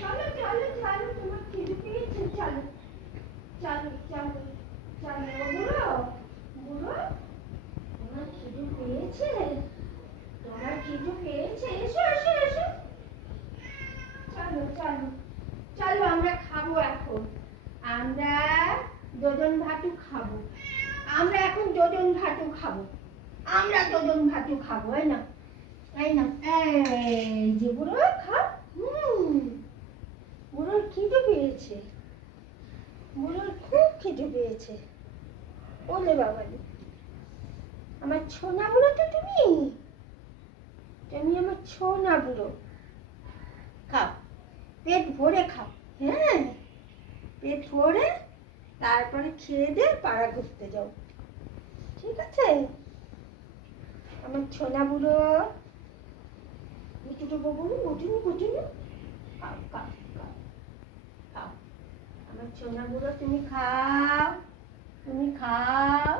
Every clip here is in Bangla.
চলো চলো চলো, তোমার খিদে পেয়েছে, চলো চলো চলো চলো। বুড়ো বুড়ো, তোমার খিদে পেয়েছে, তোমার খিদে পেয়েছে, এসো এসো এসো। চলো চলো চলো, আমরা খাবো এখন। আমরা যোজন ভাতু খাবো। আমরা এখন যোজন ভাতু খাবো। আমরা যোজন ভাতু খাবো, এই না এই না, এই যে বুড়ো খাও। বুড়োর খিদে পেয়েছে, বুড়োর খুব খিদে পেয়েছে। ওলে বাবালি, আমার ছোনা বুড়ো তো তুমি, তুমি আমার ছোনা বুড়ো। খাও, পেট ভরে খাও। হ্যাঁ, পেট ভরে তারপরে খেয়ে দিয়ে পাড়া ঘুরতে যাও, ঠিক আছে? আমার ছোনা বুড়ো মুটুটু ববুনি, মুটুনি মুটুনি, খাও খাও খাও খাও। আমার ছোনা বুড়ো, তুমি খাও, তুমি খাও।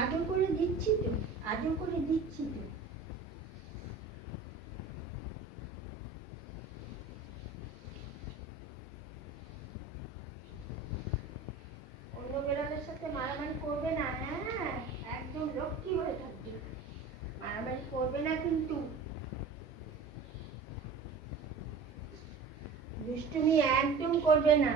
আদর করে দিচ্ছি তো, আদর করে দিচ্ছি তো। অন্য বেড়ালের সাথে মারামারি করবে না, হ্যাঁ? একদম লক্ষ্মী হয়ে থাকবে, মারামারি করবে না কিন্তু। দুষ্টুমি একদম করবে না।